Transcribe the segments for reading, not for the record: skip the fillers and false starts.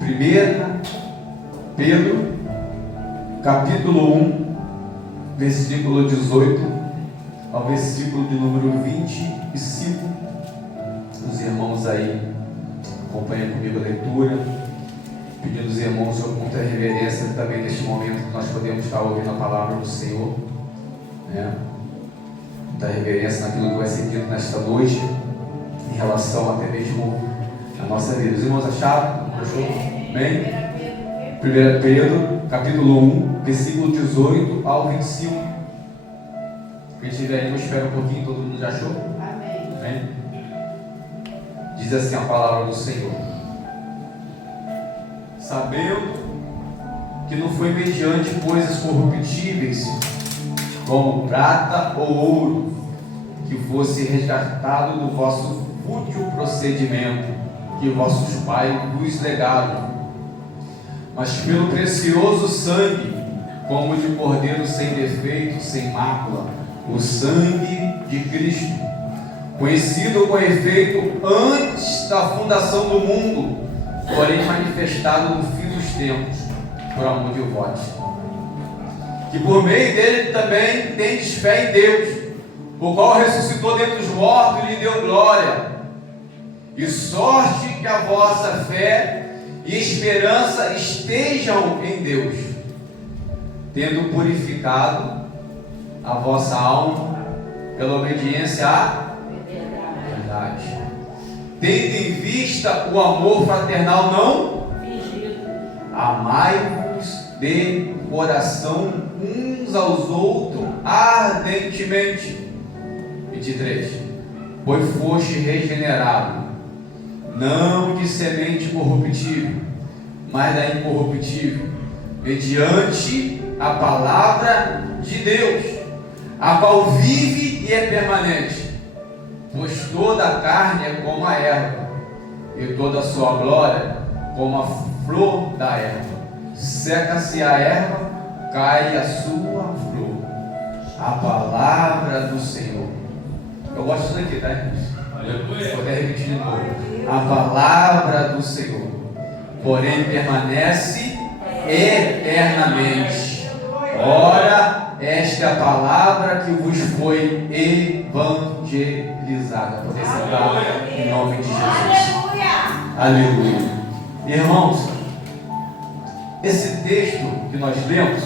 1 Pedro, capítulo 1, versículo 18 ao versículo de número 25. Os irmãos aí acompanhem comigo a leitura, pedindo os irmãos com muita reverência também neste momento que nós podemos estar ouvindo a palavra do Senhor, né? Muita reverência naquilo que vai ser dito nesta noite, em relação até mesmo à nossa vida. Os irmãos acharam? Achou? Bem? 1 Pedro, capítulo 1, versículo 18 ao 25. Quem estiver aí, eu espero um pouquinho, todo mundo já achou? Amém. Diz assim a palavra do Senhor: sabendo que não foi mediante coisas corruptíveis, como prata ou ouro, que fosse resgatado do vosso fútil procedimento, que vossos pais vos legaram, mas pelo precioso sangue, como de cordeiro sem defeito, sem mácula, o sangue de Cristo, conhecido com efeito antes da fundação do mundo, porém manifestado no fim dos tempos, por amor de vós, que por meio dele também tendes fé em Deus, o qual ressuscitou dentre os mortos e lhe deu glória, e sorte que a vossa fé e esperança estejam em Deus, tendo purificado a vossa alma pela obediência à verdade, tendo em vista o amor fraternal não fingido, amai-vos de coração uns aos outros ardentemente. 23. Pois foste regenerado, não de semente corruptível, mas da incorruptível, mediante a palavra de Deus, a qual vive e é permanente. Pois toda a carne é como a erva, e toda a sua glória como a flor da erva. Seca-se a erva, cai a sua flor. A palavra do Senhor. Eu gosto disso aqui, tá, irmãos? Vou até repetir de novo. A palavra do Senhor, porém, permanece eternamente. Ora, esta é a palavra que vos foi evangelizada. Poder sentar em nome de Jesus. Aleluia. Irmãos, esse texto que nós lemos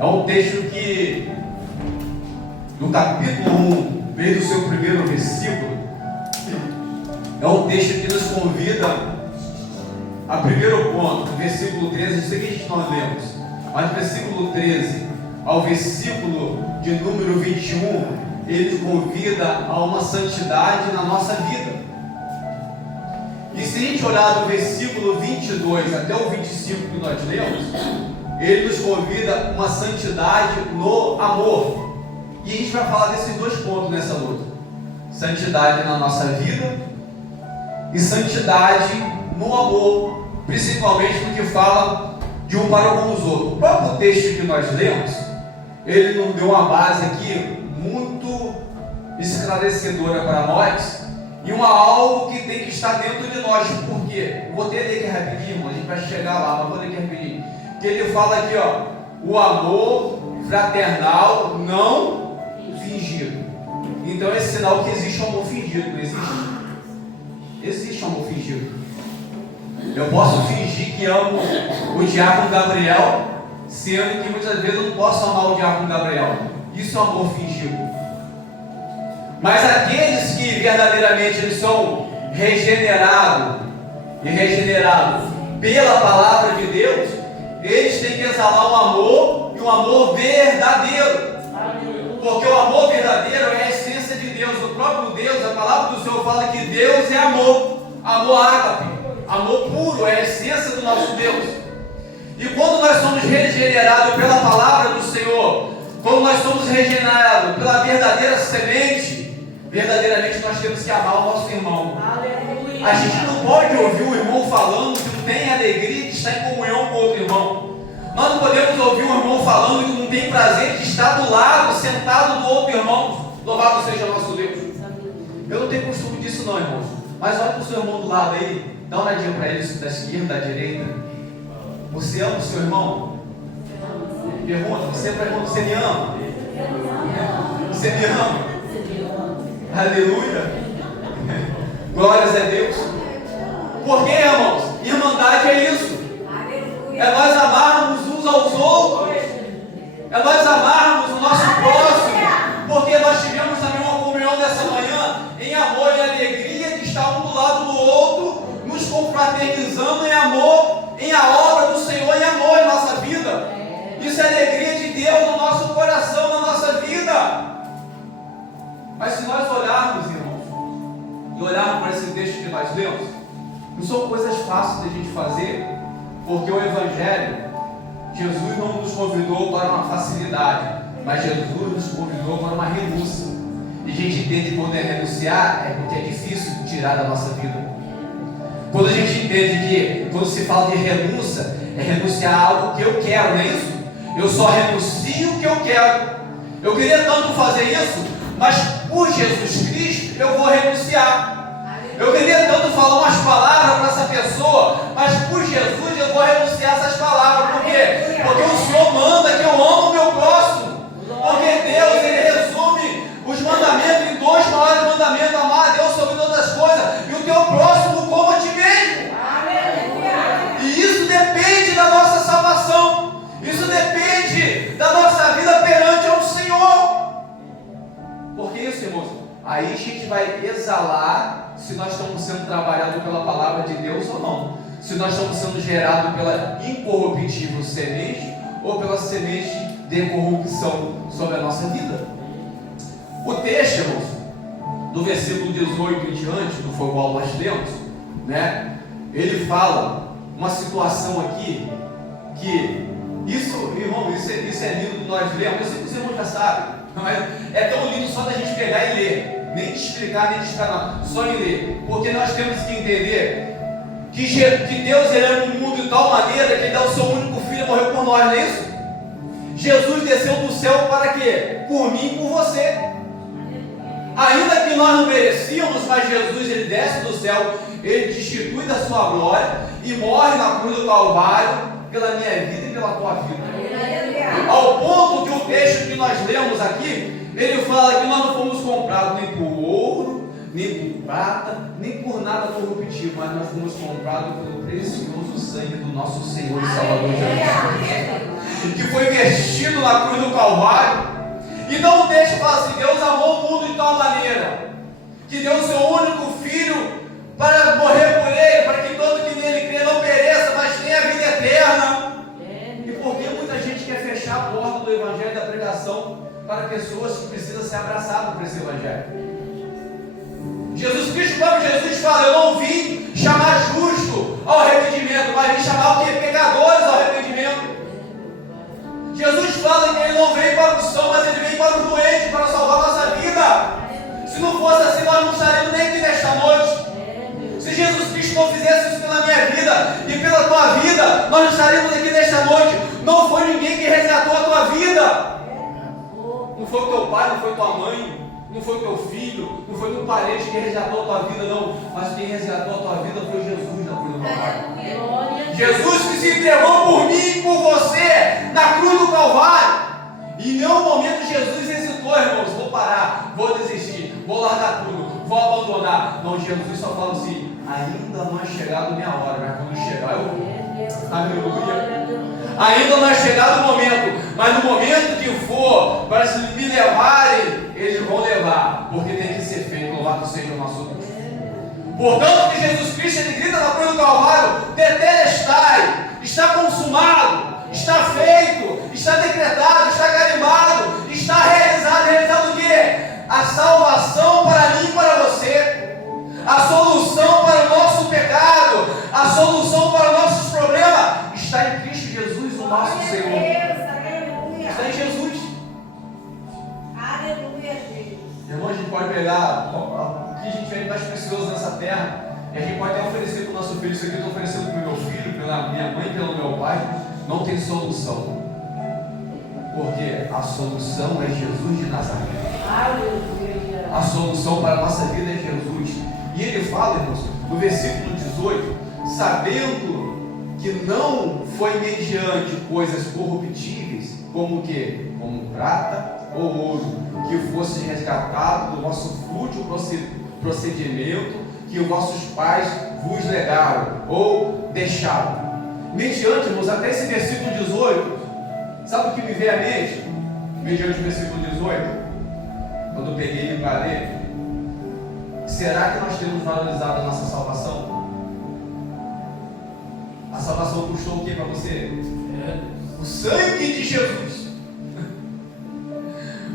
é um texto que, no capítulo 1, desde o seu primeiro versículo, é um texto que nos convida a primeiro ponto, no versículo 13, isso aqui a gente não lemos, mas do versículo 13 ao versículo de número 21, ele nos convida a uma santidade na nossa vida. E se a gente olhar do versículo 22 até o 25 que nós lemos, ele nos convida a uma santidade no amor. E a gente vai falar desses dois pontos nessa luta: santidade na nossa vida e santidade no amor, principalmente no que fala de um para com os outros. O próprio texto que nós lemos, ele nos deu uma base aqui muito esclarecedora para nós, e algo que tem que estar dentro de nós. Por quê? Vou ter aqui rapidinho, irmão, a gente vai chegar lá, mas vou ler aqui rapidinho. Que ele fala aqui, ó, o amor fraternal não fingido. Então é sinal que existe um amor fingido, não existe? Existe um amor fingido. Eu posso fingir que amo o diácono Gabriel, sendo que muitas vezes eu não posso amar o diácono Gabriel. Isso é um amor fingido. Mas aqueles que verdadeiramente eles são regenerados pela palavra de Deus, eles têm que exalar um amor, e um amor verdadeiro. Porque o amor verdadeiro é a essência de Deus. O próprio Deus, a palavra do Senhor fala que Deus é amor. Amor ágape, amor puro, é a essência do nosso Deus. E quando nós somos regenerados pela palavra do Senhor, quando nós somos regenerados pela verdadeira semente, verdadeiramente nós temos que amar o nosso irmão. A gente não pode ouvir um irmão falando que não tem alegria de estar em comunhão com outro irmão. Nós não podemos ouvir um irmão falando que não tem prazer de estar do lado, sentado do outro irmão. Louvado seja nosso Deus. Eu não tenho costume disso não, irmãos. Mas olha para o seu irmão do lado aí Dá uma olhadinha para ele, da esquerda, da direita. Você ama o seu irmão? Pergunta, você me ama? Você me ama? Aleluia! Glórias a Deus! Por quê, irmãos? Irmandade é isso. É nós amarmos uns aos outros. É nós amarmos o nosso próximo. Porque nós tivemos também uma comunhão dessa manhã em amor e alegria de estar um do lado do outro, nos confraternizando em amor, em a obra do Senhor em amor em nossa vida. Isso é alegria de Deus no nosso coração, na nossa vida. Mas se nós olharmos, irmãos, e olharmos para esse texto que nós lemos, não são coisas fáceis de a gente fazer, porque o Evangelho, Jesus não nos convidou para uma facilidade, mas Jesus nos convidou para uma renúncia. E a gente entende que quando é renunciar, é porque é difícil tirar da nossa vida. Quando a gente entende que, quando se fala de renúncia, é renunciar a algo que eu quero, não é isso? Eu só renuncio o que eu quero. Eu queria tanto fazer isso, mas por Jesus Cristo eu vou renunciar. Eu queria tanto falar umas palavras para essa pessoa, mas por Jesus eu vou renunciar a essas palavras. Por quê? Porque o Senhor manda que eu amo o meu próximo. Porque Deus, Ele resume os mandamentos em 2 maiores mandamentos: amar a Deus sobre todas as coisas e o teu próximo como a ti mesmo. E isso depende da nossa salvação. Isso depende da nossa vida perante ao Senhor. Porque isso, irmãos, aí a gente vai exalar se nós estamos sendo trabalhados pela palavra de Deus ou não. Se nós estamos sendo gerados pela incorruptível semente ou pela semente de corrupção sobre a nossa vida. O texto, irmãos, do versículo 18 em diante, do foi qual nós lemos, né? Ele fala uma situação aqui que isso, irmão, isso é lindo que nós lemos. Eu sei que os irmãos já sabem, mas é tão lindo só da gente pegar e ler. Nem de explicar, nem de explicar, só em ler. Porque nós temos que entender que Deus ele ama o mundo de tal maneira que Ele dá o seu único filho a morrer por nós, não é isso? Jesus desceu do céu para quê? Por mim e por você. Ainda que nós não merecíamos, mas Jesus ele desce do céu, Ele destitui da sua glória e morre na cruz do Calvário pela minha vida e pela tua vida. Ao ponto que o texto que nós lemos aqui, ele fala que nós não fomos comprados nem por ouro, nem por prata, nem por nada corruptível, mas nós fomos comprados pelo precioso sangue do nosso Senhor e Salvador Jesus, que foi vestido na cruz do Calvário. Então o texto fala assim: Deus amou o mundo de tal maneira que deu o seu único filho para morrer por ele, para que todo que nele crê não pereça, mas tenha a vida eterna. E por que muita gente quer fechar a porta do Evangelho da pregação para pessoas que precisam ser abraçadas por esse Evangelho? Jesus Cristo, o próprio Jesus fala: eu não vim chamar justo ao arrependimento, mas vim chamar o que? Pecadores ao arrependimento. Jesus fala que Ele não veio para o são, mas Ele veio para o doente, para salvar a nossa vida. Se não fosse assim, nós não estaríamos nem aqui nesta noite. Se Jesus Cristo não fizesse isso pela minha vida e pela tua vida, nós não estaríamos aqui nesta noite. Não foi ninguém que resgatou a tua vida. Não foi o teu pai, não foi tua mãe, não foi o teu filho, não foi teu parente que resgatou a tua vida, não. Mas quem resgatou a tua vida foi Jesus na cruz do Calvário. Jesus que se entregou por mim e por você na cruz do Calvário. E em nenhum momento Jesus hesitou, irmãos: vou parar, vou desistir, vou largar tudo, vou abandonar. Não, Jesus só fala assim: ainda não é chegado a minha hora, mas quando chegar eu vou. Aleluia. Ainda não é chegado o momento, mas no momento que for para se me levarem, eles vão levar, porque tem que ser feito. Louvado seja o nosso Deus. Portanto, que Jesus Cristo ele grita na cruz do Calvário: tetelestai, está consumado, está feito, está decretado, está carimbado, está realizado. Realizado o quê? A salvação para mim e para você, a solução para o nosso pecado, a solução para os nossos problemas está em Cristo Jesus, o nosso Senhor. Está em Jesus. Aleluia, Deus. Irmão, a gente pode pegar o que a gente tem mais precioso nessa terra e a gente pode até oferecer para o nosso filho. Isso aqui eu estou oferecendo para o meu filho, pela minha mãe, pelo meu pai. Não tem solução, porque a solução é Jesus de Nazaré. A solução para a nossa vida é Jesus. E ele fala, irmãos, no versículo 18, sabendo que não foi mediante coisas corruptíveis, como o quê? Como prata ou ouro, que fosse resgatado do vosso fútil procedimento que os vossos pais vos legaram ou deixaram. Mediante, irmãos, até esse versículo 18, sabe o que me veio à mente? Mediante o versículo 18, quando eu peguei para ler, será que nós temos valorizado a nossa salvação? A salvação custou o que para você? O sangue de Jesus.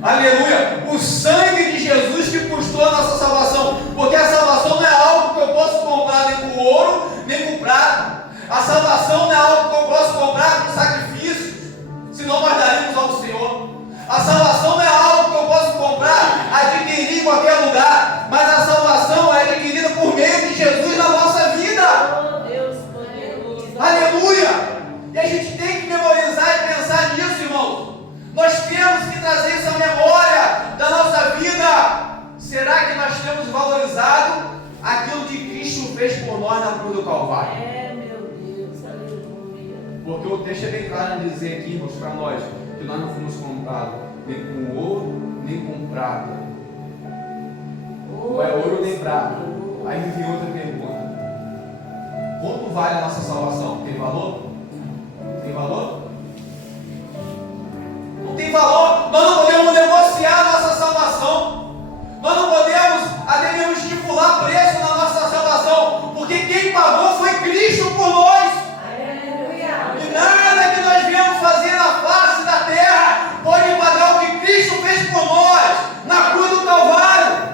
Aleluia! O sangue de Jesus que custou a nossa salvação. Porque a salvação não é algo que eu posso comprar nem com ouro, nem com prata. A salvação não é algo que eu posso comprar com sacrifícios, senão nós daríamos ao Senhor. A salvação não é algo que eu posso comprar, adquirir em qualquer lugar. Mas a salvação é adquirida por meio de Jesus na nossa vida. Aleluia! E a gente tem que memorizar e pensar nisso, irmãos. Nós temos que trazer isso à memória da nossa vida. Será que nós temos valorizado aquilo que Cristo fez por nós na cruz do Calvário? Meu Deus, aleluia. Porque o texto é bem claro em dizer aqui, irmãos, para nós, que nós não fomos comprados nem com ouro, nem com prata. Não é ouro nem prata. Aí me vem outra pergunta. Quanto vale a nossa salvação? Tem valor? Tem valor? Não tem valor. Nós não podemos negociar a nossa salvação. Nós não podemos até mesmo estipular preço na nossa salvação. Porque quem pagou foi Cristo por nós. E nada que nós viemos fazer na face da terra pode pagar o que Cristo fez por nós na cruz do Calvário.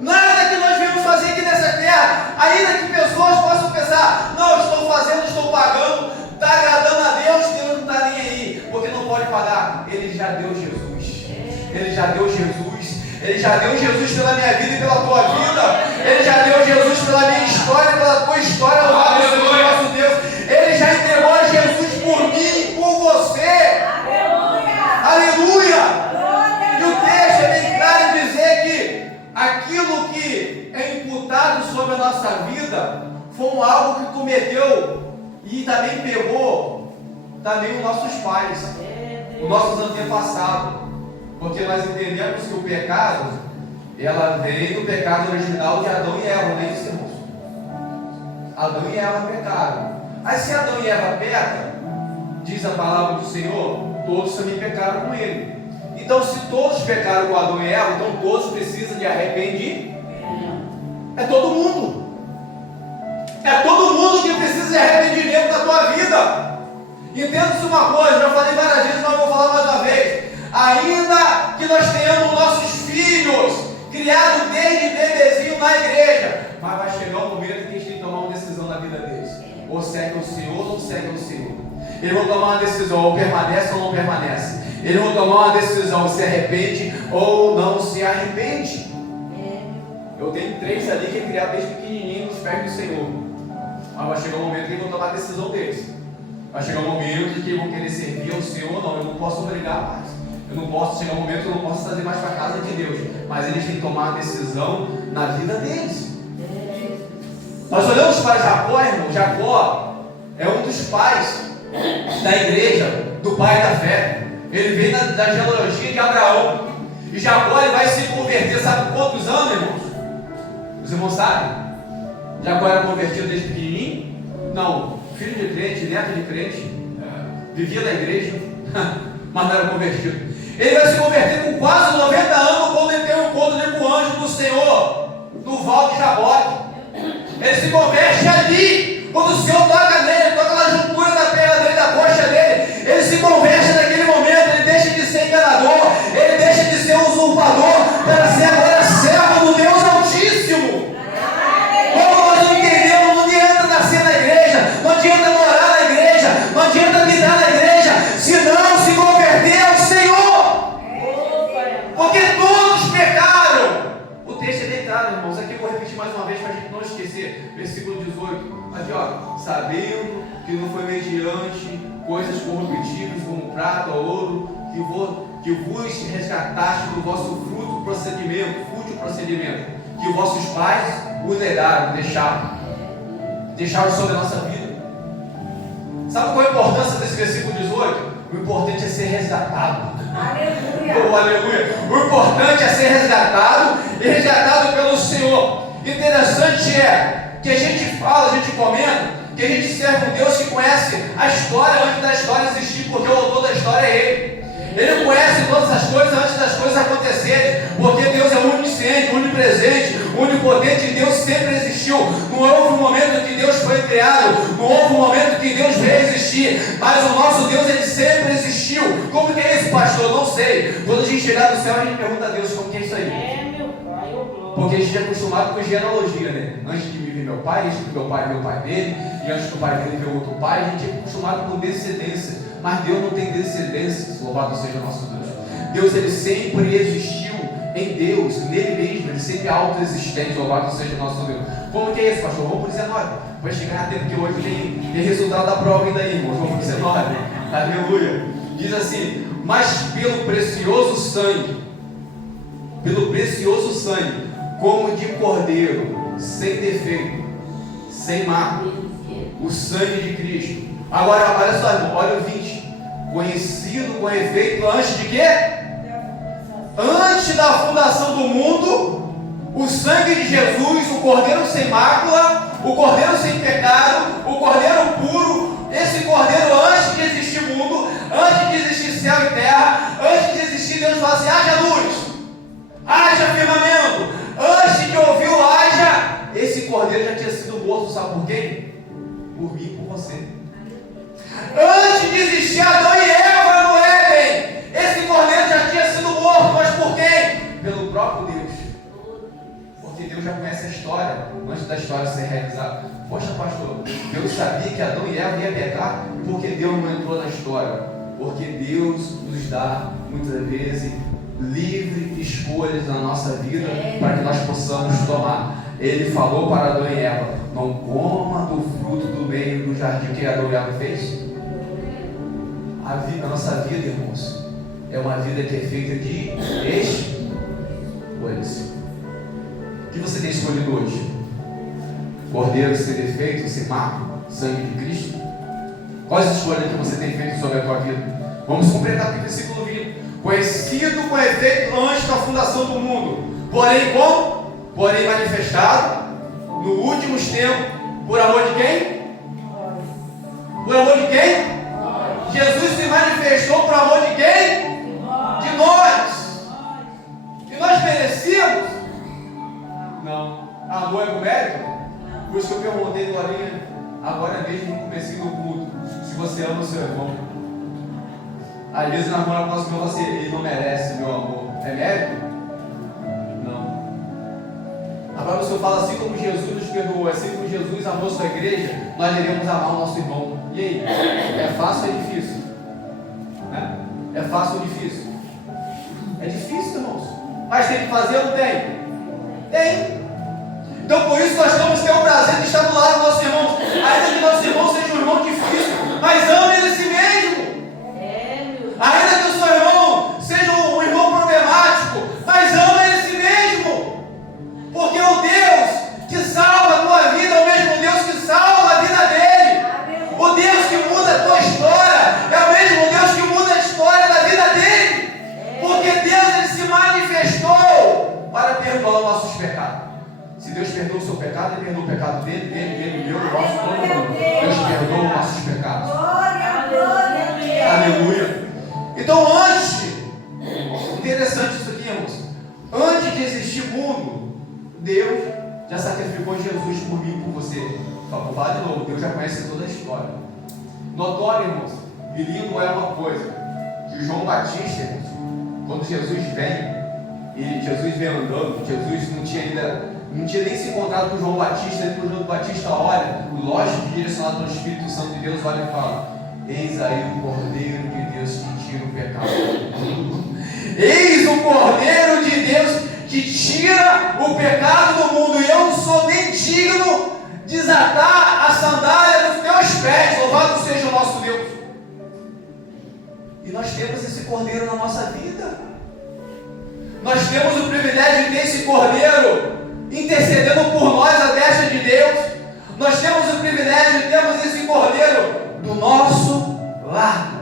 Nada que nós viemos fazer aqui nessa terra, ainda que pessoas possam pensar, não, eu estou fazendo, estou pagando, está agradando a Deus, Deus não está nem aí, porque não pode pagar. Ele já deu Jesus. Ele já deu Jesus. Ele já deu Jesus pela minha vida e pela tua vida. Ele já deu Jesus pela minha história, pela tua história, louvado seja o nosso Deus. Ele já entregou a Jesus por mim e por você. Aleluia! E o texto é bem claro em dizer que aquilo que é imputado sobre a nossa vida foi algo que cometeu e também pegou também os nossos pais, os nossos antepassados. Porque nós entendemos que o pecado, ela vem do pecado original de Adão e Eva, não é isso, irmãos? Adão e Eva pecaram. Aí se Adão e Eva pecam, diz a palavra do Senhor, todos também pecaram com ele. Então se todos pecaram com Adão e Eva, então todos precisam de arrependimento. É todo mundo. É todo mundo que precisa de arrependimento na tua vida. Entenda-se uma coisa, já falei várias vezes, mas vou falar mais uma vez. Ainda que nós tenhamos nossos filhos criados desde bebezinho na igreja, mas vai chegar um momento que a gente tem que tomar uma decisão na vida deles. Ou segue o Senhor ou não segue o Senhor. Eles vão tomar uma decisão, ou permanece ou não permanece. Eles vão tomar uma decisão, se arrepende ou não se arrepende. Eu tenho 3 ali que criaram desde pequenininho nos pés do Senhor. Mas vai chegar um momento que eles vão tomar a decisão deles. Vai chegar um momento que eles vão querer servir ao Senhor ou não. Eu não posso obrigar mais. Eu não posso, chegar um momento que eu não posso trazer mais para a casa de Deus. Mas eles têm que tomar uma decisão na vida deles. Nós olhamos para Jacó, irmão. Jacó é um dos pais da igreja, do pai da fé. Ele vem da genealogia de Abraão. E Jacó ele vai se converter, sabe quantos anos, irmãos? Os irmãos sabem? Jacó era convertido desde pequenininho? Não. Filho de crente, neto de crente. Vivia na igreja, mas não era convertido. Ele vai se converter com quase 90 anos quando ele tem um encontro com o anjo do Senhor, no Val de Jaboque. Ele se converte ali, quando o Senhor toca nele, toca na juntura da perna dele, da coxa dele. Ele se converte naquele momento, ele deixa de ser enganador, ele deixa de ser usurpador, para ser agora servo do Deus Altíssimo. Como nós não entendemos, não adianta nascer na igreja, não adianta morar na igreja, não adianta habitar na igreja, se não se converter ao Senhor. Porque todos pecaram. O texto é bem claro, irmãos. Aqui eu vou repetir mais uma vez para a gente não esquecer. Versículo 18. Aqui, ó. Sabendo que não foi mediante coisas corruptíveis como prata ou ouro que vos resgataste do vosso fútil procedimento, que vossos pais vos legaram, deixaram. deixaram sobre a nossa vida. Sabe qual é a importância desse versículo 18? O importante é ser resgatado. Aleluia. Oh, aleluia. O importante é ser resgatado e resgatado pelo Senhor. Interessante é que a gente fala, a gente comenta, que a gente serve um Deus que conhece a história antes da história existir, porque o autor da história é Ele. Ele conhece todas as coisas antes das coisas acontecerem, porque Deus é onisciente, onipresente, onipotente. Deus sempre existiu. Não houve um momento que Deus foi criado, não houve um momento que Deus veio existir, mas o nosso Deus, Ele sempre existiu. Como que é isso, pastor? Não sei. Quando a gente chegar no céu, a gente pergunta a Deus como que é isso aí. É, meu pai, ô glória. Porque a gente é acostumado com genealogia, né? Antes de me ver meu pai, antes do meu pai ver o pai dele, e antes do pai dele ver outro pai, a gente é acostumado com descendência. Mas Deus não tem descendência, louvado seja o nosso Deus. Deus, Ele sempre existiu em Deus, nele mesmo, Ele sempre é autoexistente, louvado seja o nosso Deus. Como que é isso, pastor? Vamos para o 19. Vai chegar a tempo que hoje tem resultado da prova ainda aí, irmãos. Vamos para o 19. Aleluia. Diz assim: mas pelo precioso sangue, como de cordeiro, sem defeito, sem mácula, o sangue de Cristo. Agora, olha só, irmão, olha o 20. Conhecido com efeito antes de quê? Antes da fundação do mundo, o sangue de Jesus, o cordeiro sem mácula, o cordeiro sem pecado, o cordeiro puro, esse cordeiro antes de existir mundo, antes de existir céu e terra, antes de existir, Deus fala assim: haja luz, haja firmamento. Antes de ouvir o haja, esse cordeiro já tinha sido morto, sabe por quem? Por mim e por você. Antes de existir Adão e Eva no Éden, esse cordeiro já tinha sido morto, mas por quem? Pelo próprio Deus. Porque Deus já conhece a história, antes da história ser realizada. Poxa, pastor, Deus sabia que Adão e Eva iam pecar, porque Deus não entrou na história? Porque Deus nos dá, muitas vezes, livre escolhas na nossa vida, para que nós possamos tomar. Ele falou para Adão e Eva: não coma do fruto do meio do jardim. Que Adão e Eva fez? A nossa vida, irmãos, é uma vida que é feita de escolhas. O que você tem escolhido hoje? Cordeiro sem defeito, sem mácula, sangue de Cristo? Quais escolhas que você tem feito sobre a tua vida? Vamos completar aqui o versículo 20. Conhecido com efeito antes da fundação do mundo, porém como? Porém manifestado no últimos tempos, por amor de quem? Por amor de quem? Jesus se manifestou por amor de quem? De nós. E nós merecíamos? Não. Amor é por mérito? Por isso que eu perguntei, Glorinha, agora mesmo no comecinho do culto, se você ama o seu irmão. Às vezes na mão nossa irmã você, ele não merece meu amor. É mérito? Não. Agora o Senhor fala: assim como Jesus nos perdoou, assim como Jesus amou sua igreja, nós devemos amar o nosso irmão. E aí? É fácil ou é difícil? Né? É fácil ou difícil? É difícil, irmãos. Mas tem que fazer ou não tem? Tem. Então por isso nós temos que ter o prazer de estar do lado dos nossos irmãos. Ainda que nosso irmão seja um irmão difícil, mas ame ele a si mesmo. Ainda que o seu irmão seja um irmão problemático, mas ame ele a si mesmo. Porque o Deus que salva a tua vida é o mesmo Deus que salva a vida dele. O Deus que muda a tua história é o mesmo Deus que muda a história da vida dele. Porque Deus, ele se manifestou para perdoar os nossos pecados. Se Deus perdoa o seu pecado, ele perdoa o pecado dele, meu, do nosso, todo mundo. Deus perdoa os nossos pecados. Aleluia. Então antes, interessante isso aqui, irmãos, antes de existir mundo, Deus já sacrificou Jesus por mim e por você. Vou falar de novo, Deus já conhece toda a história. Notório, irmãos, e lindo é uma coisa, que João Batista, irmãos, quando Jesus vem, e Jesus vem andando, Jesus não tinha nem se encontrado com João Batista, e quando João Batista olha, lógico, direcionado pelo Espírito Santo de Deus, olha e fala: eis aí o Cordeiro de Deus que tira o pecado do mundo. Eis o Cordeiro de Deus que tira o pecado do mundo. E eu não sou nem digno de desatar a sandália dos teus pés. Louvado seja o nosso Deus. E nós temos esse Cordeiro na nossa vida. Nós temos o privilégio de ter esse Cordeiro intercedendo por nós à destra de Deus. Nós temos o privilégio de termos esse Cordeiro do nosso lado,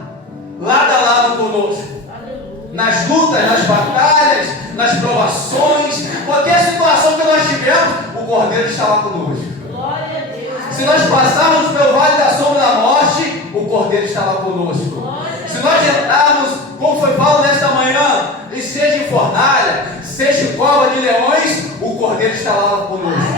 lado a lado conosco. Nas lutas, nas batalhas, nas provações, qualquer situação que nós tivermos, o Cordeiro está lá conosco. Glória a Deus. Se nós passarmos pelo vale da sombra da morte, o Cordeiro está lá conosco. Se nós entrarmos, como foi falado nesta manhã, e seja em fornalha, seja em cova de leões, o Cordeiro está lá conosco.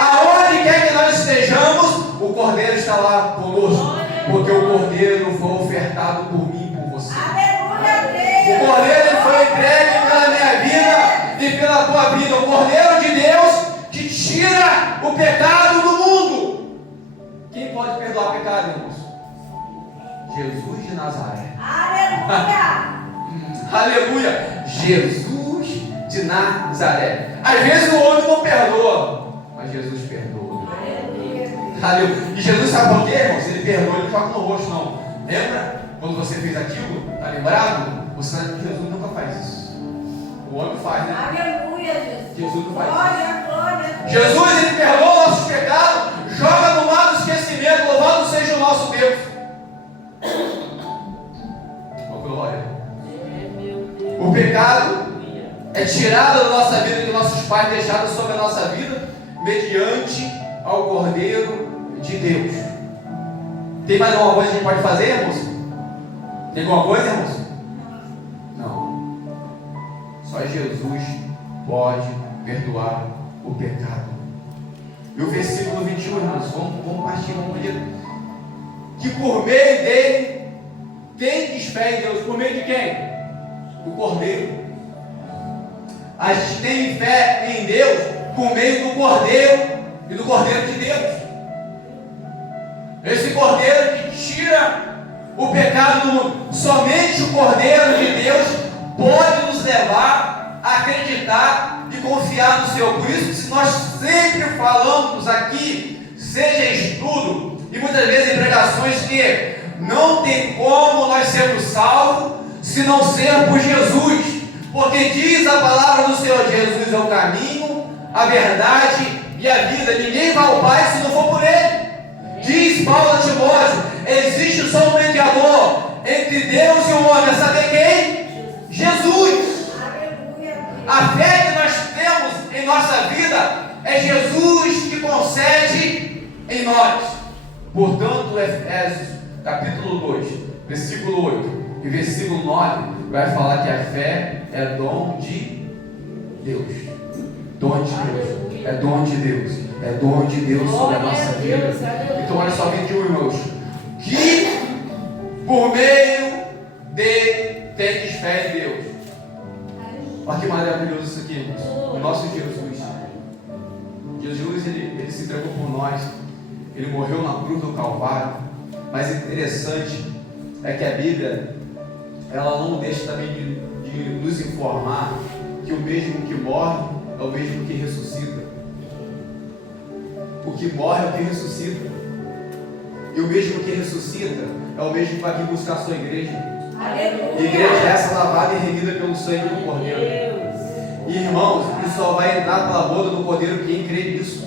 Aonde quer que nós estejamos, o Cordeiro está lá conosco. Porque o Cordeiro foi ofertado por mim e por você. O Cordeiro foi entregue pela minha vida e pela tua vida. O Cordeiro de Deus que tira o pecado do mundo. Quem pode perdoar pecado, irmãos? Jesus de Nazaré. Aleluia! Jesus de Nazaré. Às vezes o homem não perdoa, mas Jesus perdoa. Aleluia! E Jesus sabe por quê, irmãos? Ele perdoa, ele não joga no rosto, não. Lembra? Quando você fez aquilo, está lembrado? Você sabe que Jesus nunca faz isso. O homem faz, né? Jesus não faz isso. Jesus, ele perdoa nossos pecados, joga no mar do esquecimento. Louvado seja o nosso Deus. Glória. O pecado é tirado da nossa vida, que nossos pais deixaram sobre a nossa vida, mediante ao Cordeiro de Deus. Tem mais alguma coisa que a gente pode fazer, irmãos? Tem alguma coisa, irmãos? Não. Só Jesus pode perdoar o pecado. E o versículo 21, irmãos, vamos partir, vamos ler. Que por meio dele, quem diz fé em Deus? Por meio de quem? Do Cordeiro. A gente tem fé em Deus por meio do Cordeiro e do Cordeiro de Deus. Esse Cordeiro que tira o pecado do mundo. Somente o Cordeiro de Deus pode nos levar a acreditar e confiar no Senhor. Por isso, se nós sempre falamos aqui, seja em estudo e muitas vezes em pregações, que não tem como nós sermos salvos se não ser por Jesus, porque diz a palavra do Senhor: Jesus é o caminho, a verdade e a vida. Ninguém vai ao Pai se não for por Ele. Diz Paulo a Timóteo: existe só um mediador entre Deus e o homem, a saber quem? Jesus. A fé que nós temos em nossa vida é Jesus que concede em nós. Portanto, Efésios capítulo 2, versículo 8 e versículo 9 vai falar que a fé é dom de Deus. Dom de Deus. É dom de Deus. É dom de Deus sobre a nossa vida. Então olha só, 21, irmãos. Que por meio de tendes fé em Deus. Olha que maravilhoso isso aqui, irmãos. O nosso Jesus. Jesus, ele se entregou por nós. Ele morreu na cruz do Calvário. Mas o interessante é que a Bíblia, ela não deixa também de nos informar que o mesmo que morre é o mesmo que ressuscita. O que morre é o que ressuscita. E o mesmo que ressuscita é o mesmo que vai vir buscar a sua igreja. Aleluia. E a igreja é essa lavada e remida pelo sangue do Cordeiro. E irmãos, isso só vai entrar pela boda do Cordeiro quem crê nisso.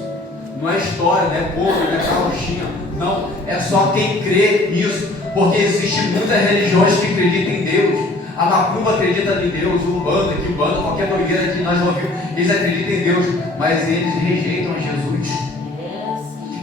Não é história, não é povo, não é carrochinha. Não, é só quem crê nisso. Porque existem muitas religiões que acreditam em Deus. A Macumba acredita em Deus, o Umbanda, Quimbanda, qualquer doideira que nós ouvimos, eles acreditam em Deus, mas eles rejeitam Jesus.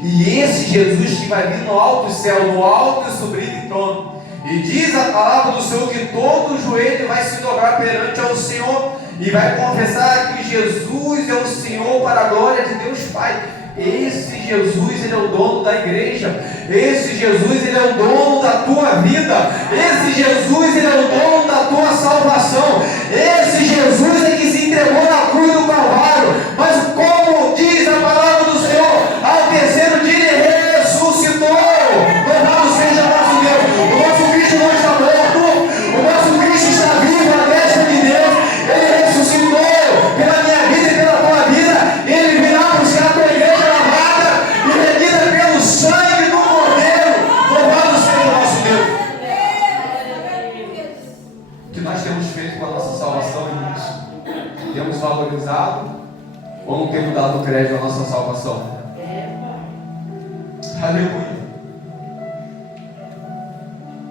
E esse Jesus que vai vir no alto céu, no alto e sublime trono, e diz a palavra do Senhor que todo joelho vai se dobrar perante ao Senhor e vai confessar que Jesus é o Senhor para a glória de Deus Pai. Esse Jesus, ele é o dono da igreja. Esse Jesus, ele é o dono da tua vida. Esse Jesus, ele é o dono da tua salvação. Esse Jesus é que se entregou na cruz do Calvário. Mas como diz a palavra do Senhor, ao terceiro dia ele ressuscitou. Louvado seja nosso Deus. O nosso Cristo não está morto. O nosso Cristo está vivo à destra de Deus. Ele ressuscitou pela minha vida e pela tua vida. Ele virá buscar a tua igreja lavada e redimida pelo sangue do Cordeiro. Louvado seja o nosso Deus. O que nós temos feito com a nossa salvação, irmãos? Temos valorizado ou não temos dado crédito à nossa salvação? Aleluia.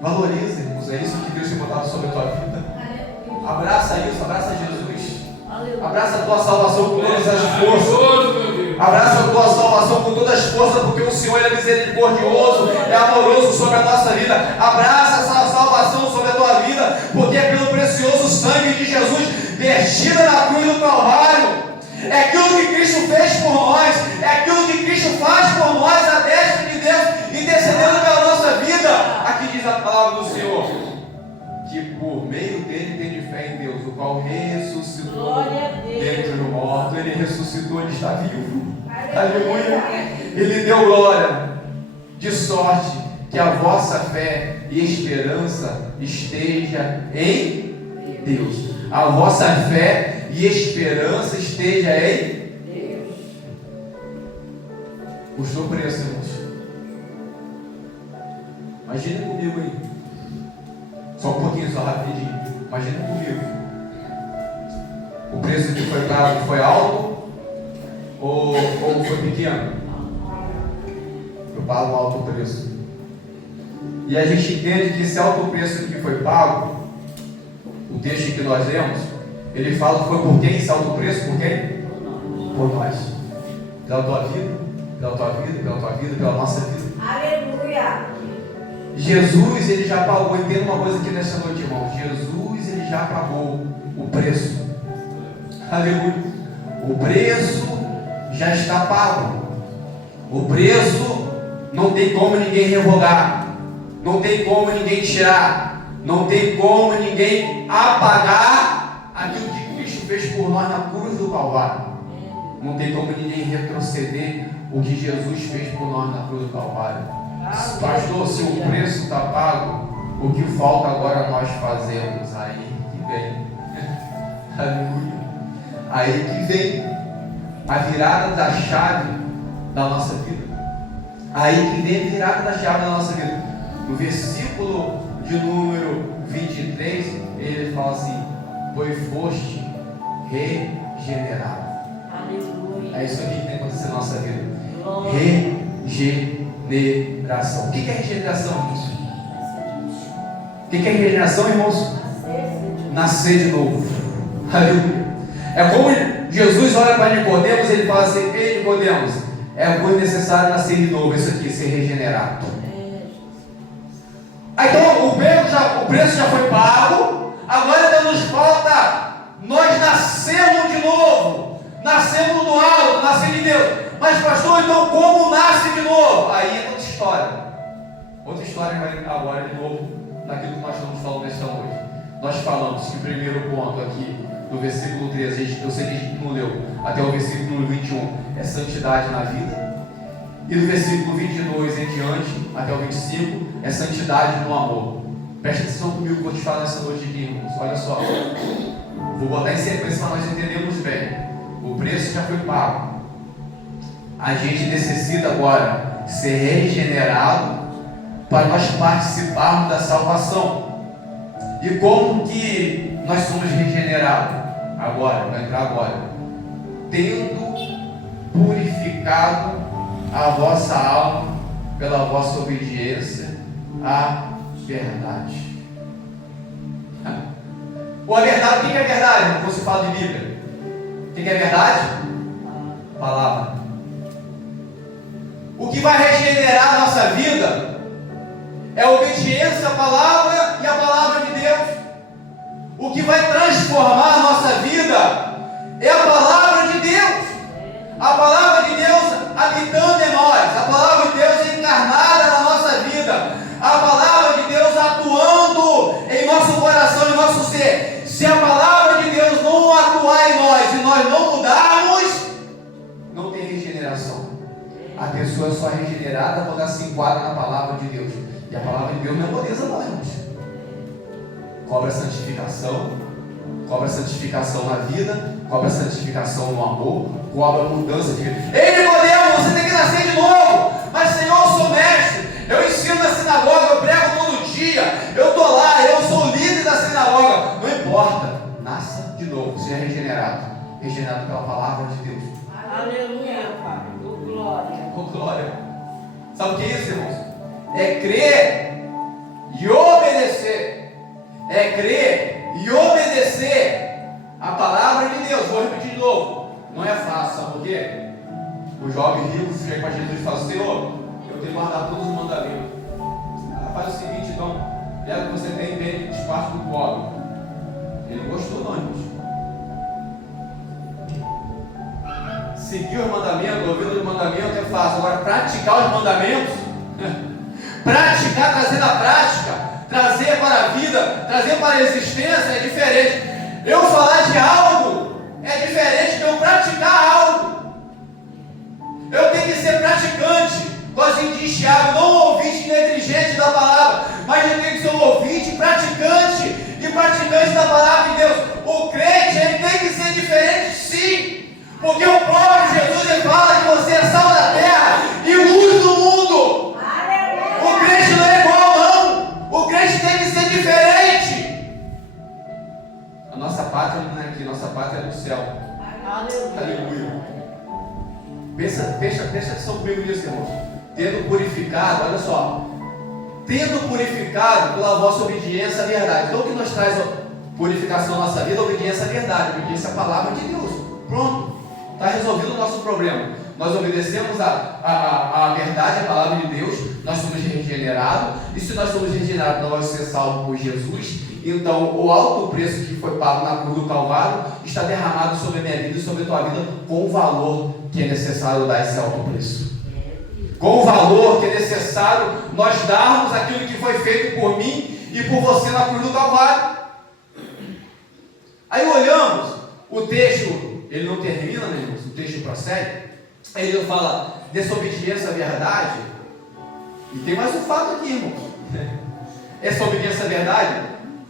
Valoriza, irmãos. É isso que Deus tem botado sobre a tua vida. Abraça isso, abraça Jesus. Abraça a tua salvação com todas as forças. Abraça a tua salvação com todas as forças, porque o Senhor é misericordioso, é amoroso sobre a nossa vida. Abraça essa salvação sobre a tua vida, porque é pelo precioso sangue de Jesus vertida na cruz do Calvário. É aquilo que Cristo fez por nós, é aquilo que Cristo faz por nós, a destra de Deus, intercedendo pela nossa vida. Aqui diz a palavra do Senhor, que por meio dele tem de fé em Deus, o qual ressuscitou dentre os mortos. Ele ressuscitou, ele está vivo. Aleluia. Ele deu glória, de sorte que a vossa fé e esperança esteja em Deus. A vossa fé e esperança esteja em Deus. Custou preço, irmãos. Imagina comigo aí. Só um pouquinho, só rapidinho. Imagina comigo. O preço que foi pago foi alto ou foi pequeno? Foi pago um alto preço. E a gente entende que esse alto preço que foi pago, o texto que nós lemos, ele fala que foi por quem esse alto preço? Por quem? Por nós. Pela tua vida, pela tua vida, pela tua vida, pela nossa vida. Aleluia. Jesus, ele já pagou. Entenda uma coisa aqui nessa noite, irmão. Jesus, ele já pagou o preço. Aleluia. O preço já está pago. O preço não tem como ninguém revogar. Não tem como ninguém tirar. Não tem como ninguém apagar aquilo que Cristo fez por nós na cruz do Calvário. Não tem como ninguém retroceder o que Jesus fez por nós na cruz do Calvário. Pastor, se o preço está pago, o que falta agora nós fazemos? Aí que vem. Aleluia. Aí que vem a virada da chave da nossa vida. Aí que vem a virada da chave da nossa vida. No versículo de número 23, ele fala assim: pois foste regenerado. Aleluia. É isso aqui que tem que acontecer na nossa vida. Regeneração. O que é regeneração, irmãos? O que é regeneração, irmãos? Nascer de novo. Aleluia. É como Jesus olha para Nicodemos e ele fala assim: ei, Nicodemos, é muito necessário nascer de novo. Isso aqui, ser regenerado. Então o preço já foi pago. Agora ainda nos falta nós nascermos de novo. Nascemos do alto, nascer de Deus. Mas pastor, então como nasce de novo? Aí é outra história. Outra história vai agora de novo naquilo que nós estamos falando nesta noite. Nós falamos que o primeiro ponto aqui, do versículo 13, eu sei que a gente não leu, até o versículo 21, é santidade na vida. E do versículo 22 em diante, até o 25, é santidade no amor. Preste atenção comigo que eu vou te falar nessa noite aqui, irmãos. Olha só. Vou botar em sequência para nós entendermos bem. O preço já foi pago. A gente necessita agora ser regenerado para nós participarmos da salvação. E como que nós somos regenerados? Agora, vai entrar agora. Tendo purificado a vossa alma pela vossa obediência à verdade. Ou a verdade, o que é verdade? Quando se fala de Bíblia, o que é verdade? Palavra. O que vai regenerar a nossa vida é a obediência à palavra e à palavra de Deus. O que vai transformar a nossa vida é a palavra de Deus. A palavra de Deus habitando em nós. A palavra de Deus encarnada na nossa vida. A palavra de Deus atuando em nosso coração, em nosso ser. Se a palavra de Deus não atuar em nós e nós não mudarmos, não tem regeneração. A pessoa é só regenerada quando ela se enquadra na palavra de Deus. E a palavra de Deus não é moleza, não, irmãos. Cobra santificação, cobra santificação na vida, cobra santificação no amor, cobra mudança de vida. Ei, Nicodemo, você tem que nascer de novo. Mas, Senhor, eu sou mestre, eu ensino na sinagoga, eu prego todo dia, eu estou lá, eu sou líder da sinagoga. Não importa, nasça de novo, seja regenerado. Regenerado pela palavra de Deus. Aleluia, Pai. Oh, glória. Oh, glória. Sabe o que é isso, irmãos? É crer e obedecer. É crer e obedecer a palavra de Deus. Vou repetir de novo. Não é fácil, sabe por quê? O jovem rico chega com Jesus e fala: Senhor, eu tenho que guardar todos os mandamentos. Faz o seguinte, então, pega o que você tem dele e desparte do pobre. Ele não gostou, não, irmãos. Seguir os mandamentos, ouvir os mandamentos é fácil. Agora, praticar os mandamentos, praticar, trazer na prática, trazer para a vida, trazer para a existência é diferente. Eu falar de algo é diferente de eu praticar algo. Eu tenho que ser praticante, igualzinho de Thiago, não um ouvinte negligente da palavra, mas eu tenho que ser um ouvinte praticante e praticante da palavra de Deus. O crente, ele tem que ser diferente, sim. Porque o próprio Jesus, ele fala que você é sal da terra e luz do mundo. O crente não é igual, não. O crente tem que ser diferente. A nossa pátria não é aqui, nossa pátria é no céu. Aleluia. Presta atenção comigo nisso, irmãos. Tendo purificado, olha só. Tendo purificado pela vossa obediência à verdade. Então o que nos traz purificação na nossa vida? Obediência à verdade, obediência à palavra de Deus. Pronto. Está resolvido o nosso problema. Nós obedecemos a verdade, a palavra de Deus. Nós somos regenerados. E se nós somos regenerados, nós vamos ser salvos por Jesus. Então o alto preço que foi pago na cruz do Calvário está derramado sobre a minha vida e sobre a tua vida, com o valor que é necessário dar esse alto preço. Com o valor que é necessário nós darmos aquilo que foi feito por mim e por você na cruz do Calvário. Aí olhamos o texto. Ele não termina, né, irmãos? O texto prossegue. Ele fala desobediência à verdade. E tem mais um fato aqui, irmãos. Essa obediência à verdade,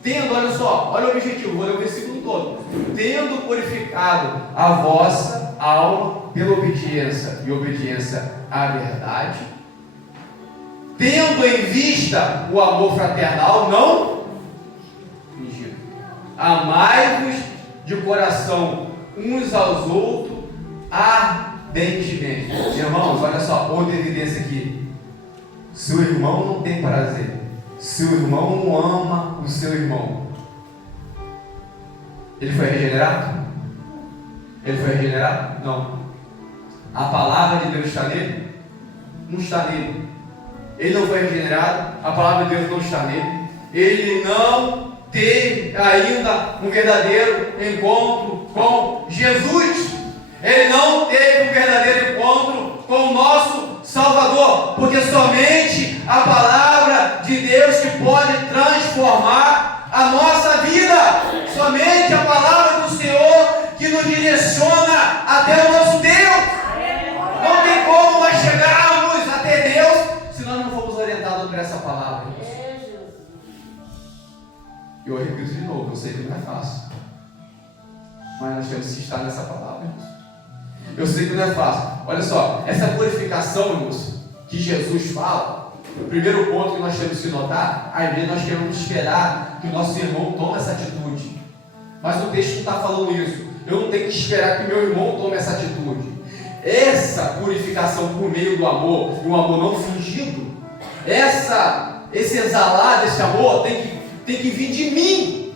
tendo, olha só, olha o objetivo, vou ler o versículo todo. Tendo purificado a vossa alma pela obediência e obediência à verdade, tendo em vista o amor fraternal não fingido. Amai-vos de coração uns aos outros ardentemente. Irmãos, olha só, outra evidência aqui. Seu irmão não tem prazer. Seu irmão não ama o seu irmão. Ele foi regenerado? Ele foi regenerado? Não. A palavra de Deus está nele? Não está nele. Ele não foi regenerado? A palavra de Deus não está nele. Ele não teve ainda um verdadeiro encontro com Jesus. Ele não teve um verdadeiro encontro com o nosso Salvador, porque somente a palavra de Deus que pode transformar a nossa vida, somente a palavra do Senhor que nos direciona até o nosso Deus. Não tem como nós chegarmos até Deus se nós não formos orientados por essa palavra. Eu repito de novo, eu sei que não é fácil, mas nós temos que estar nessa palavra, irmãos. Eu sei que não é fácil. Olha só, essa purificação, irmãos, que Jesus fala, o primeiro ponto que nós temos que notar, às vezes nós queremos esperar que o nosso irmão tome essa atitude, mas o texto não está falando isso. Eu não tenho que esperar que meu irmão tome essa atitude. Essa purificação por meio do amor, e um amor não fingido, esse exalar desse amor tem que vir de mim.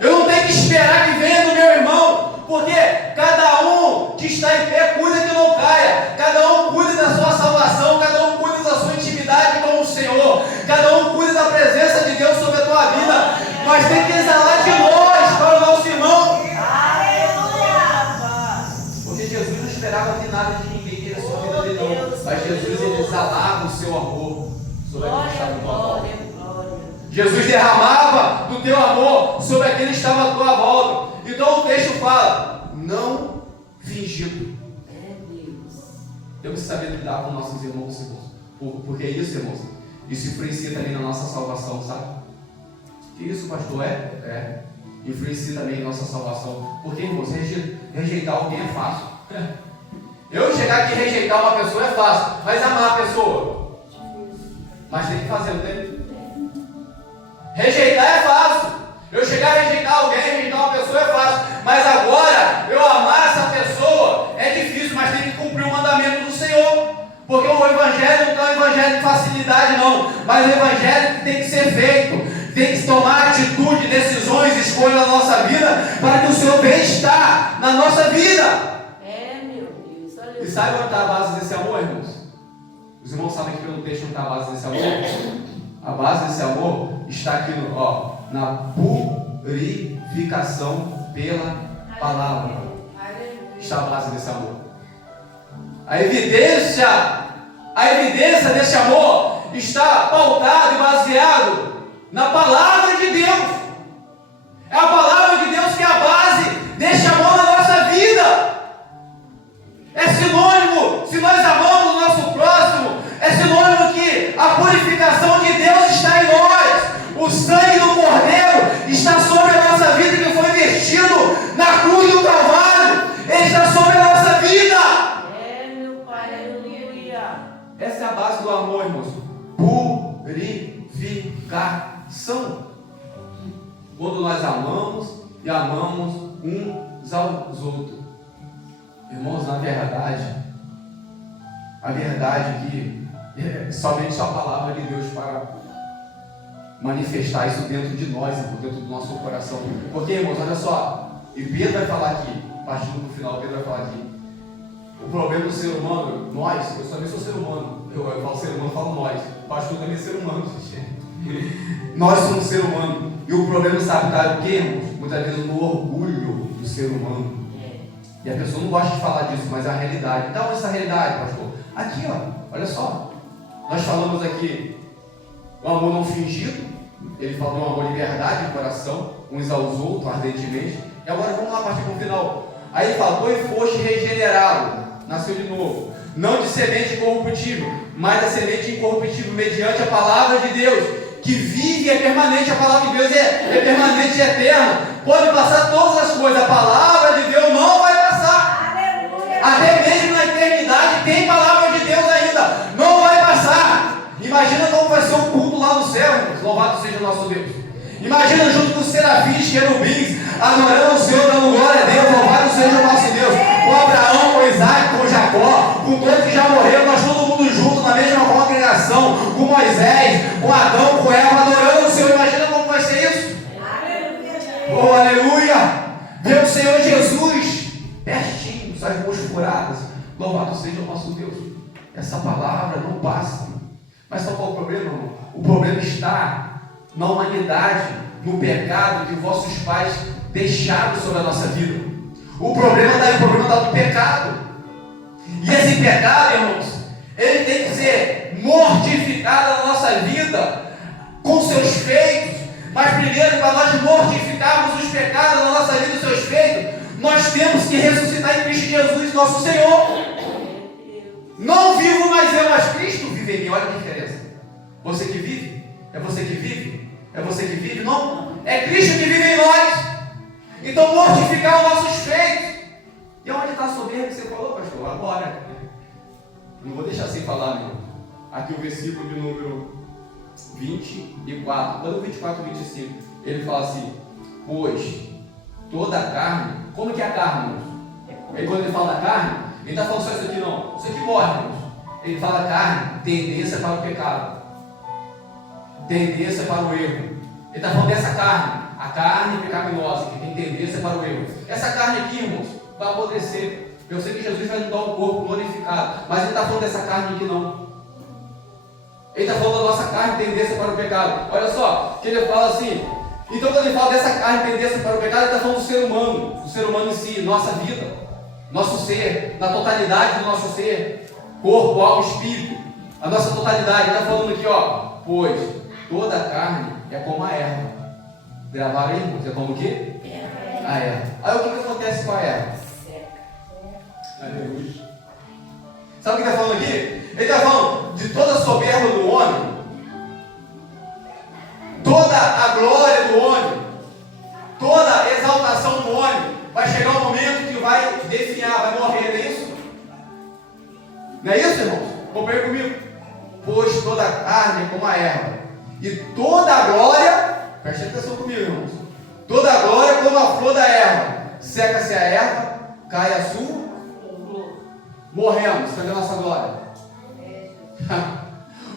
Eu não tenho que esperar que venha do meu irmão, porque cada um que está em pé cuida que não caia, cada um cuida da sua salvação, cada um cuida da sua intimidade com o Senhor, cada um cuida da presença de Deus sobre a tua vida, mas tem que exalar de nós para o nosso irmão. Porque Jesus não esperava ter nada de ninguém que era a sua vida dele, não. Mas Jesus, ele exalava o seu amor sobre aquele que estava à tua volta. Jesus derramava do teu amor sobre aquele que estava à tua volta. Então o texto fala, não fingido. Temos que saber lidar com nossos irmãos, irmãos. Porque isso, irmãos, isso influencia também na nossa salvação, sabe? Que isso, pastor? Influencia também na nossa salvação. Porque, irmãos, rejeitar alguém é fácil. Eu chegar aqui e rejeitar uma pessoa é fácil, mas amar a pessoa, mas tem que fazer, não tem? Rejeitar é fácil. Eu chegar a rejeitar alguém, rejeitar uma pessoa é fácil, mas agora eu amar essa pessoa é difícil, mas tem que cumprir o mandamento do Senhor, porque o Evangelho facilidade não, mas o evangelho tem que ser feito, tem que tomar atitude, decisões, escolhas na nossa vida, para que o Senhor bem-estar na nossa vida. Meu Deus, aleluia. E sabe onde está a base desse amor, irmãos? Os irmãos sabem que pelo texto onde está a base desse amor? A base desse amor está aqui na purificação pela palavra. Está a base desse amor. A evidência desse amor está pautada e baseado na palavra de Deus. É a palavra de Deus que é a base deste amor na nossa vida. É sinônimo, se nós amamos o nosso próximo, é sinônimo que a purificação de Deus está em nós. O sangue do Cordeiro está sobre a nossa vida, que foi vertido na cruz do Calvário. Ele está sobre a nossa vida. Meu Pai, aleluia. Essa é a base do amor, irmãos. Purificação. Quando nós amamos e amamos uns aos outros. Irmãos, na verdade, a verdade é que somente a palavra de Deus para manifestar isso dentro de nós, dentro do nosso coração. Porque, irmãos, olha só, e Pedro vai falar aqui, partindo do final, Pedro vai falar aqui, o problema do ser humano, nós, eu também sou ser humano, eu falo ser humano, eu falo nós, o pastor também é ser humano, nós somos ser humano, e o problema, sabe, está o quê, irmãos? Muitas vezes no orgulho do ser humano. E a pessoa não gosta de falar disso, mas é a realidade. Então, essa realidade, pastor, aqui, olha só, nós falamos aqui o amor não fingido, ele falou de um amor de verdade, de coração, uns aos outros, ardentemente. E agora vamos lá partir para o final. Aí ele fala, pois foste regenerado, nasceu de novo, não de semente corruptível, mas da semente incorruptível, mediante a palavra de Deus, que vive e é permanente. A palavra de Deus é permanente e eterna. Pode passar todas as coisas, a palavra de Deus não vai passar. Aleluia. Até mesmo na eternidade tem palavra de Deus ainda, não vai passar. Imagina como vai ser o culto lá no céu, irmãos. Louvado seja o nosso Deus. Imagina junto com os serafins, querubins, adorando o Senhor, dando glória a Deus. Louvado seja o nosso Deus. Com Abraão, com Isaac, com Jacó, com todos que já morreram, nós todo mundo junto na mesma congregação, com Moisés, com Adão, com Eva, adorando o Senhor. Imagina como vai ser isso. Aleluia. Oh, aleluia! Ver o Senhor Jesus pertinho, suas mãos furadas. Louvado seja o nosso Deus. Essa palavra não passa. Mas sabe qual é o problema, irmão? O problema está na humanidade, no pecado que vossos pais deixaram sobre a nossa vida. O problema está no pecado. E esse pecado, irmãos, ele tem que ser mortificado na nossa vida, com seus feitos. Mas primeiro, para nós mortificarmos os pecados na nossa vida, os seus feitos, nós temos que ressuscitar em Cristo Jesus, nosso Senhor. Não vivo mais eu, mas Cristo vive em mim. Olha a diferença. Você que vive? É você que vive? É você que vive? Não. É Cristo que vive em nós. Então mortificar os nossos feitos. E onde está a soberba que você falou, pastor? Agora. Não vou deixar sem falar, não. Aqui o versículo de número 24. Quando o 24, 25. Ele fala assim, pois toda a carne. Como que é a carne, irmãos? Aí quando ele fala da carne, ele está falando só isso aqui não. Isso aqui morre, irmãos. Ele fala carne, tendência para o pecado. Tendência para o erro. Ele está falando dessa carne. A carne pecaminosa, que tem tendência para o erro. Essa carne aqui, irmãos, vai apodrecer. Eu sei que Jesus vai nos dar um corpo glorificado. Mas ele está falando dessa carne aqui não. Ele está falando da nossa carne, tendência para o pecado. Olha só, que ele fala assim. Então quando ele fala dessa carne, tendência para o pecado, ele está falando do ser humano. O ser humano em si, nossa vida. Nosso ser, na totalidade do nosso ser. Corpo, alma, espírito. A nossa totalidade. Ele está falando aqui, pois toda a carne é como a erva. Gravaram aí, irmãos? É como o quê? A erva. Aí o que acontece com a erva? Aleluia. Sabe o que ele está falando aqui? Ele está falando de toda a soberba do homem, toda a glória do homem, toda a exaltação do homem. Vai chegar um momento que vai definhar, vai morrer, não é isso? Não é isso, irmãos? Acompanhe comigo. Pois toda a carne é como a erva, e toda a glória, preste atenção comigo, irmãos, toda a glória como a flor da erva. Seca-se a erva, cai a sua, morremos. Cadê a nossa glória?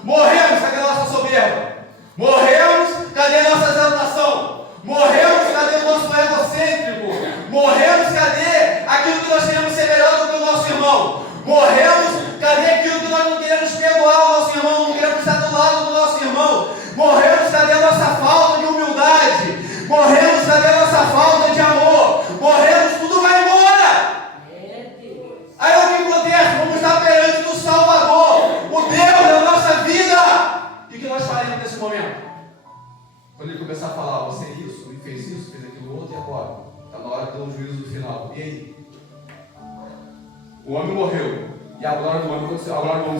Morremos, cadê a nossa soberba? Morremos, cadê a nossa exaltação? Morremos, cadê o nosso egocêntrico? Morremos, cadê aquilo que nós queremos ser melhor do que o nosso irmão? Morremos, cadê aquilo que nós não queremos perdoar o nosso irmão, não queremos estar do lado do nosso irmão? Morremos, cadê a nossa falta de humildade? Morremos, cadê a nossa falta de amor? Morremos, tudo vai embora! Aí o que acontece? Vamos estar perante do Salvador, o Deus da nossa vida! E o que nós faremos nesse momento? Quando ele começar a falar, você fez isso, fez aquilo outro, e agora? Está na hora de ter um juízo no final. E aí? O homem morreu. E a glória do homem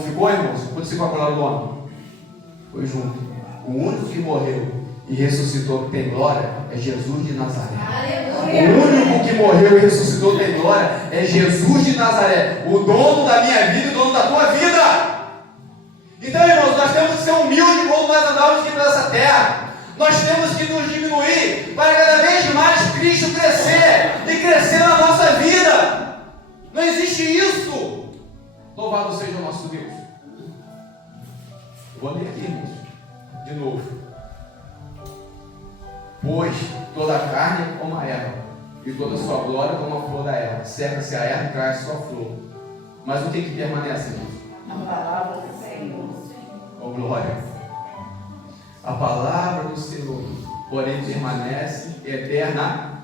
ficou, irmãos? Quando ficou a glória do homem? Foi junto. O único que morreu e ressuscitou que tem glória é Jesus de Nazaré. Aleluia. O único que morreu e ressuscitou que tem glória é Jesus de Nazaré. O dono da minha vida e o dono da tua vida. Então, irmãos, nós temos que ser humildes quando nós andamos aqui nessa terra. Nós temos que nos diminuir para cada vez mais Cristo crescer e crescer na nossa vida. Não existe isso. Louvado seja o nosso Deus. Vou ler aqui, irmãos, de novo. Pois toda a carne é como a erva, e toda a sua glória como a flor da erva. Seca-se a erva e traz sua flor. Mas o que permanece, irmãos? A palavra do Senhor. Oh, glória. A palavra do Senhor, porém, permanece eternamente.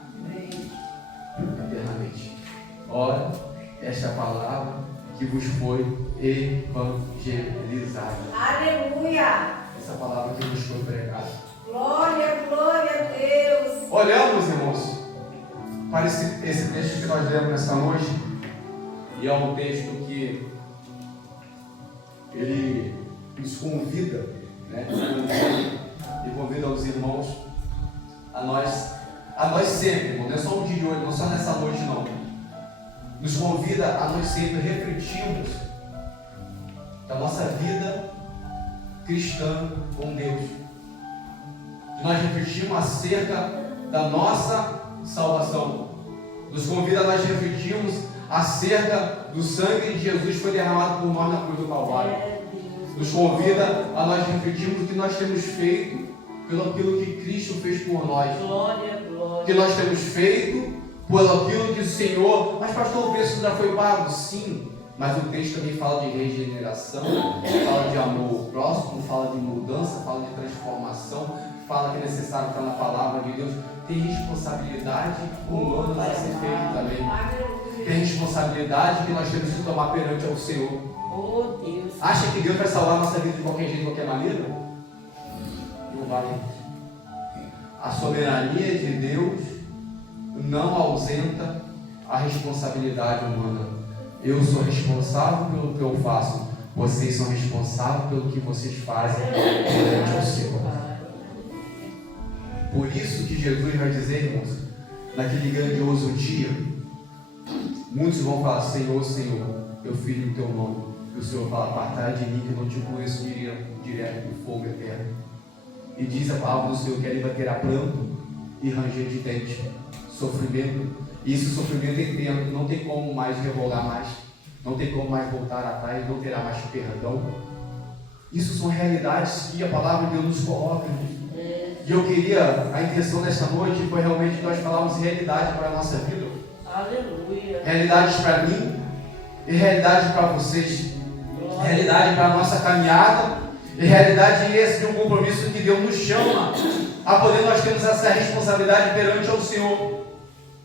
Ora, esta palavra que vos foi evangelizada. Aleluia! Essa palavra que vos foi pregada. Glória, glória a Deus! Olhamos, irmãos, para esse texto que nós lemos nesta noite, e é um texto que ele nos convida, né? E convida os irmãos a nós sempre, irmão, não é só um dia de hoje, não é só nessa noite não. Nos convida a nós sempre refletirmos da nossa vida cristã com Deus. Que nós refletimos acerca da nossa salvação. Nos convida a nós refletirmos acerca do sangue de Jesus que foi derramado por nós na cruz do Calvário. Nos convida a nós refletirmos o que nós temos feito pelo aquilo que Cristo fez por nós. Glória, glória. O que nós temos feito pelo aquilo que o Senhor... Mas pastor, o preço já foi pago? Sim. Mas o texto também fala de regeneração, fala de amor ao próximo, fala de mudança, fala de transformação, fala que é necessário estar na palavra de Deus. Tem responsabilidade humana a ser feita também. Tem responsabilidade que nós temos que tomar perante ao Senhor. Oh, Deus. Acha que Deus vai salvar a nossa vida de qualquer jeito, de qualquer maneira? Não vai. A soberania de Deus não ausenta a responsabilidade humana. Eu sou responsável pelo que eu faço. Vocês são responsáveis pelo que vocês fazem perante ao Senhor. Por isso que Jesus vai dizer, irmãos, naquele grandioso dia, muitos vão falar: Senhor, Senhor, eu fiz no teu nome. E o Senhor fala: apartai de mim que não te conheço, direto do fogo eterno. E diz a palavra do Senhor que ele vai ter pranto e ranger de dente, sofrimento. E esse sofrimento eterno não tem como mais revogar mais, não tem como mais voltar atrás, não terá mais perdão. Isso são realidades que a palavra de Deus nos coloca. E eu queria, a intenção desta noite foi realmente nós falarmos realidade para a nossa vida. Aleluia. Realidades para mim e realidade para vocês. Realidade para a nossa caminhada e realidade esse de um compromisso que Deus nos chama a poder nós termos essa responsabilidade perante ao Senhor.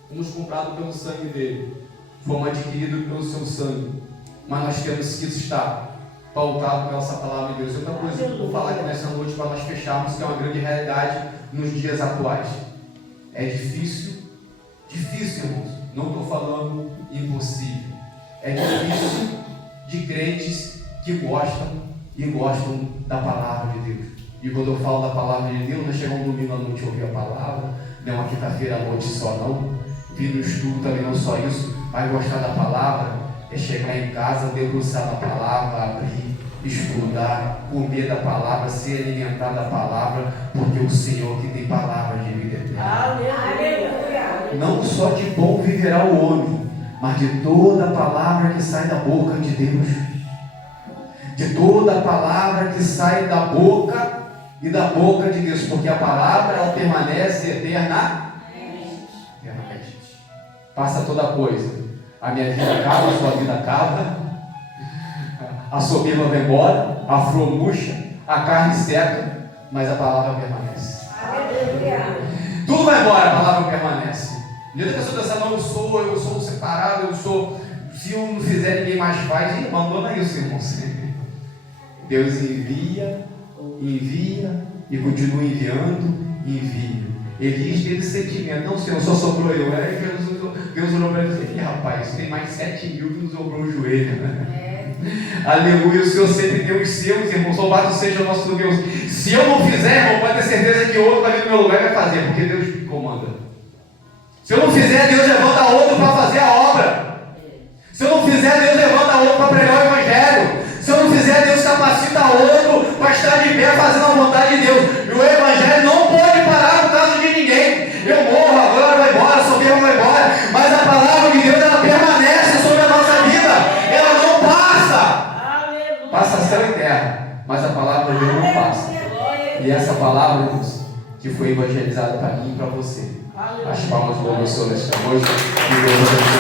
Fomos comprados pelo sangue dele, fomos adquiridos pelo seu sangue, mas nós temos que estar pautados pela essa palavra de Deus. Outra coisa que eu vou falar aqui nessa noite para nós fecharmos, que é uma grande realidade nos dias atuais. É difícil, irmãos, não estou falando impossível, é difícil de crentes que gostam da palavra de Deus. E quando eu falo da palavra de Deus, não é chegar um domingo à noite ouvir a palavra, não é uma quinta-feira à noite só não, vir no estudo também não só isso, mas gostar da palavra é chegar em casa, debruçar na palavra, abrir, estudar, comer da palavra, se alimentar da palavra, porque o Senhor que tem palavra de vida eterna. Aleluia. Não só de bom viverá o homem, mas de toda a palavra que sai da boca de Deus. de toda a palavra que sai da boca e da boca de Deus, porque a palavra ela permanece eternamente. Passa toda coisa. A minha vida acaba, a sua vida acaba, a soberba vai embora, a flor murcha, a carne seca, mas a palavra permanece. Aleluia. Tudo vai embora, a palavra permanece. E outra pessoa pensa, não, eu sou separado, eu sou. Se eu não fizer, ninguém mais faz. E abandona isso, irmãos. Deus envia e continua enviando e envia. Elias teve sentimento, não, Senhor, só sobrou eu. Aí Deus olhou para ele e disse, rapaz, tem mais 7 mil que nos dobrou o joelho. Aleluia, o Senhor sempre tem os seus, irmãos. Louvado seja o nosso Deus. Se eu não fizer, irmão, pode ter certeza que outro vai vir no meu lugar e vai fazer, porque Deus comanda. Se eu não fizer, Deus levanta outro para fazer a obra. Se eu não fizer, Deus levanta outro para pregar o Evangelho. Se eu não fizer, Deus capacita outro para estar de pé fazendo a vontade de Deus. E o Evangelho não pode parar por causa de ninguém. Eu morro, a glória vai embora, a soberba vai embora, mas a palavra de Deus ela permanece sobre a nossa vida. Ela não passa. Aleluia. Passa céu e terra, mas a palavra de Deus não passa. E essa palavra, irmãos, que foi evangelizada para mim e para você. As palmas do Senhor nesta noite. Que Deus abençoe.